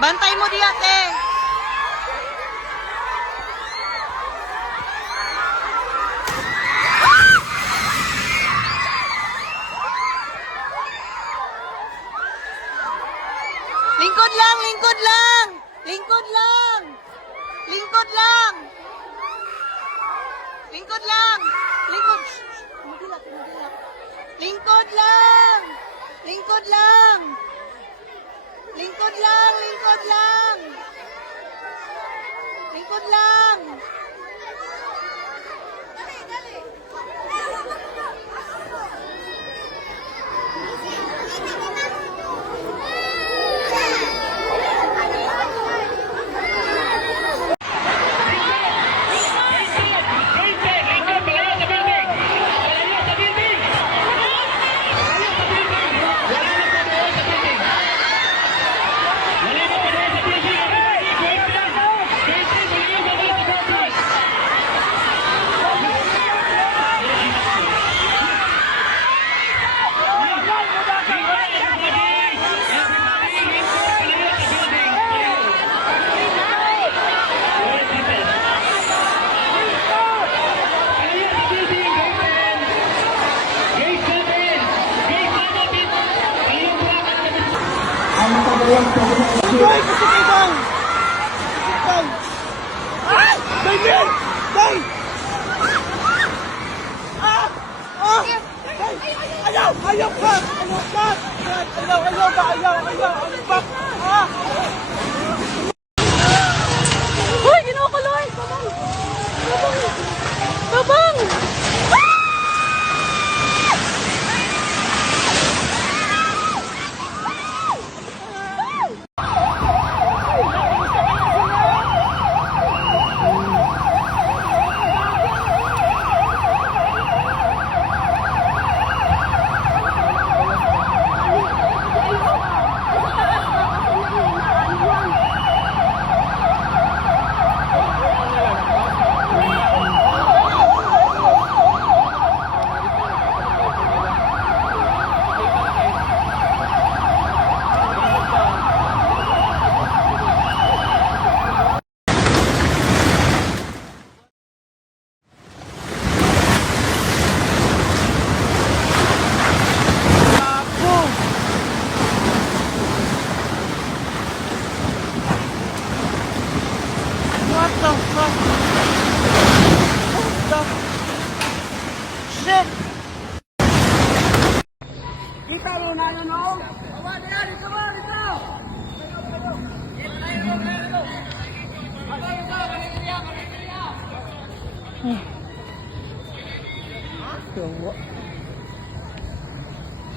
Bantay mo diya, te. Lingkod lang, lingkod lang. Lingkod lang. Lingkod lang. Lingkod lang. Lingkod. Tumagilak, tumagilak. Lingkod lang. Lingkod lang. Lingkod lang, lingkod lang. Lingkod lang. Dali, dali. Day, kasi kayo bang? Bang! Ah! Day, Mel! Day! Ah! Ah! Day! Ayaw! Ayaw ka! Ayaw ka! Ayaw! Ayaw ka! Ayaw! Ayaw! Ayaw ka! Ah! Hoy! Kinukuloy! Tabang! Tabang! Tabang! What the fuck? What the shit? Kita mo na ano no? Awa na yan! Ito ba? Ito!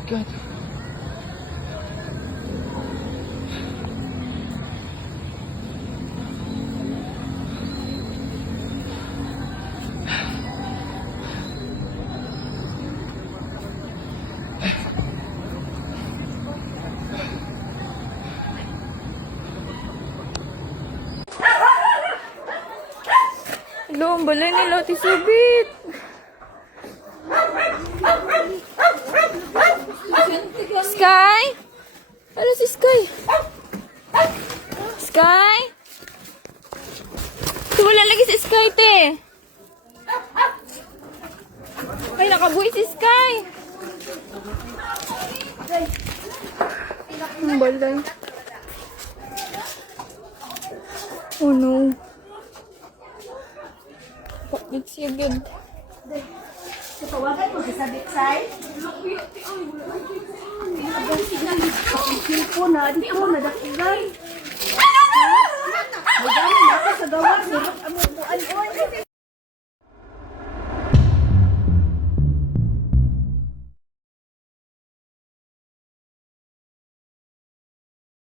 God. Hello, ang balay ni Loti Subit. Sky? Ano si Sky? Sky? Wala lagi si Sky, te. Ay, nakabuhi si Sky. Ang balay. Oh no. Bakit siya good? Tawagan mo sa Bitsay. Silpo na, dito na dakigan. Magdami na ako sa gawa. Sirap ang buuan.